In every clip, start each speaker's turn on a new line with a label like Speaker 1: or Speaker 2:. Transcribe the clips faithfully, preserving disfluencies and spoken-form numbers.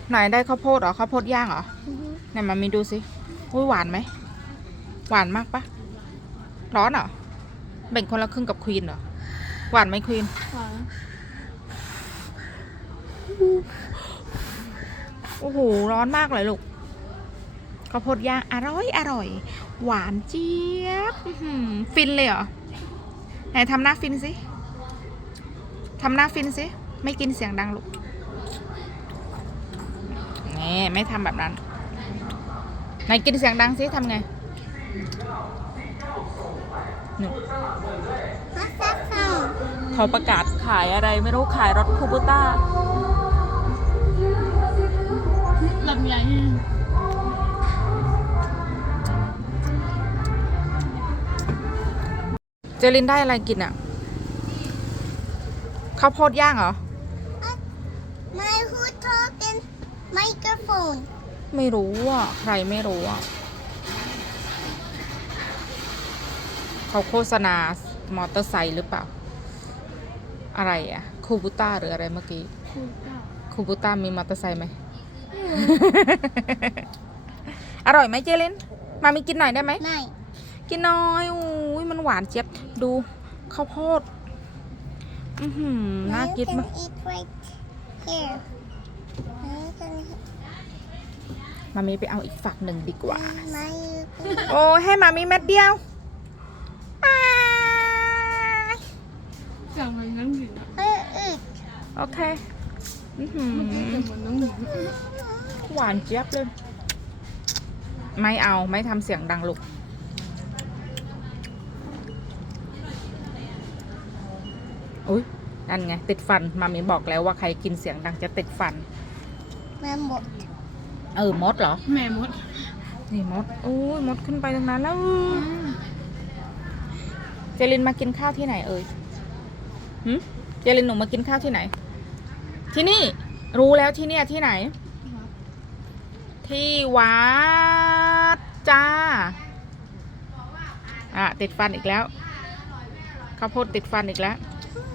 Speaker 1: ไหนได้ข้าวโพดเหรอข้าวโพดย่างเหรอไหนมามีดูสิอุ้ยหวานไหมหวานมากปะร้อนเหรอแบ่งคนละครึ่งกับควีนเหรอหวานไหมควีนโอ้โหร้อนมากเลยลูกข้าวโพดย่างอร่อยอร่อยหวานเจี๊ยบฟินเลยเหรอไหนทำหน้าฟินสิทำหน้าฟินสิไม่กินเสียงดังลูกนี่ไม่ทำแบบนั้นไหนกินเสียงดังสิทำไงหนูเขาประกาศขายอะไรไม่รู้ขายรถคูบูต้าลำไยเจลินได้อะไรกินอ่ะข้าวโพดย่างเหรอ
Speaker 2: My who talking microphone
Speaker 1: ไม่รู้อ่ะใครไม่รู้อ่ะเขาโฆษณามอเตอร์ไซค์หรือเปล่าอะไรอ่ะคูบูต้าหรืออะไรเมื่อกี้คูบูต้ามีมอเตอร์ไซค์ไหม อร่อยไหมเจลินมามีกินหน่อยได้ไหมไม่กินน้อยอุ้ยมันหวานเจี๊ยบดูข้าวโพดอือหือน่ากินมากมามีไปเอาอีกฝักหนึ่งดีกว่าโอ้ให้มามีเม็ดเดียว
Speaker 3: อย่างไรนั่งหญิง
Speaker 1: โอเคหวานเจี๊ยบเลยไม่เอาไม่ทำเสียงดังลูกอุ้ยนั่นไงติดฟันมามีบอกแล้วว่าใครกินเสียงดังจะติดฟัน
Speaker 2: แม่มด
Speaker 1: เออมดเหรอ
Speaker 3: แม่มด
Speaker 1: นี่มดโอ้ยมดขึ้นไปตรงนั้นแล้วเจลินมากินข้าวที่ไหนเอ่ยหืมเจลินหนูมากินข้าวที่ไหนที่นี่รู้แล้วที่เนี่ยที่ไหนที่วัดจ้าอ่ะติดฟันอีกแล้วข้าวโพดติดฟันอีกแล้ว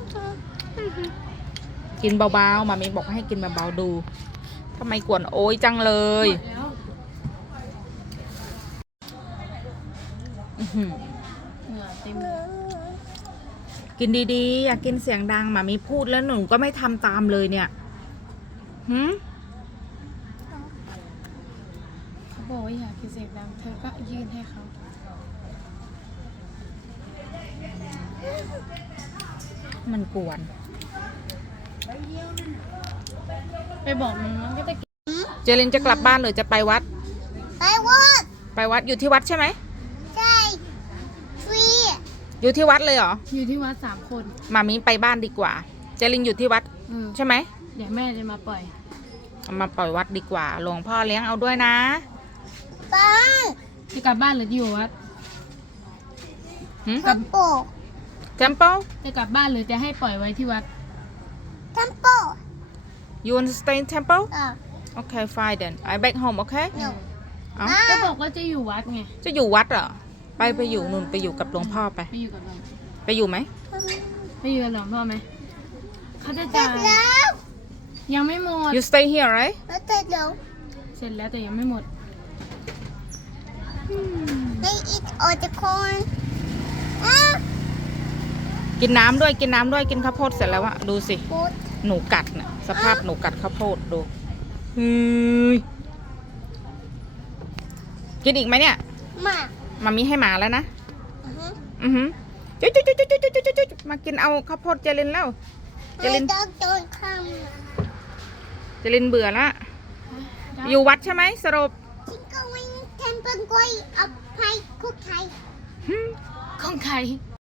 Speaker 1: กินเบาๆมามีบอกให้กินเบาๆดูทำไมกวนโอ้ยจังเลยกินดีๆอยากกินเสียงดังมามีพูดแล้วหนูก็ไม่ทำตามเลยเนี่ยหืม
Speaker 3: เขาบอกว่าอยากกินเสียงดังเธอก็ยื่นให้เขา
Speaker 1: มันกวน
Speaker 3: ไปบอกมันมันก็จะกิน
Speaker 1: เจลินจะกลับบ้านหรือจะไปวัด
Speaker 2: ไปวัด
Speaker 1: ไปวัดอยู่ที่วัดใช่ไหม
Speaker 2: ใช่ฟรี
Speaker 1: อยู่ที่วัดเลยเหรอ
Speaker 3: อยู่ที่วัดสามคน
Speaker 1: มามีไปบ้านดีกว่าเจลินอยู่ที่วัดใช่ไหม
Speaker 3: เดี๋ยวแม่จะมาปล่อย
Speaker 1: เอามาปล่อยวัดดีกว่าหลวงพ่อเลี้ยงเอาด้วยนะ
Speaker 2: ป้า
Speaker 3: จะกลับบ้านหรืออยู่วัด
Speaker 2: ทัมโป
Speaker 1: เทมเปิล
Speaker 3: จะกลับบ้านหรือจะให้ปล่อยไว้ที่วัด
Speaker 2: ทัมโป
Speaker 1: You want to stay in temple Okay fine then I back home okay
Speaker 3: ก็บอกว่าจะอยู่วัดไง
Speaker 1: จะอยู่วัดเหรอไปไปอยู่นู่นไปอยู่กับหลวงพ่อไป
Speaker 3: ไปอยู่กับหลวง
Speaker 1: ไปอยู่ไหม
Speaker 3: ไปอยู่กับหลวงพ่อไหมเขาจะจ่ายยังไม่หมด
Speaker 1: You stay here right
Speaker 2: เสร็จแล้ว
Speaker 3: เสร็จแล้วแต่ยังไม่หมด
Speaker 2: They eat all the corn
Speaker 1: กินน้ำด้วยกินน้ำด้วยกินข้าวโพดเสร็จแล้วอะดูสิหนูกัดน่ะสภาพหนูกัดข้าวโพดดูเฮ้ยกินอีกไหมเนี่ย
Speaker 2: มา
Speaker 1: มามีให้หมาแล้วนะอือหือจุ๊จุ๊จุ๊จุ๊จุ๊จุ๊จุ๊จุ๊มากินเอาข้าวโพดเจลินแล้ว
Speaker 2: เจลินโดนข้าม
Speaker 1: เจลินเบื่อละอยู่วัดใช่ไหมสรุป
Speaker 2: ที่ก็วิ่งเทมเปิลกล้วยเอาไปคุกไข่
Speaker 3: ของใคร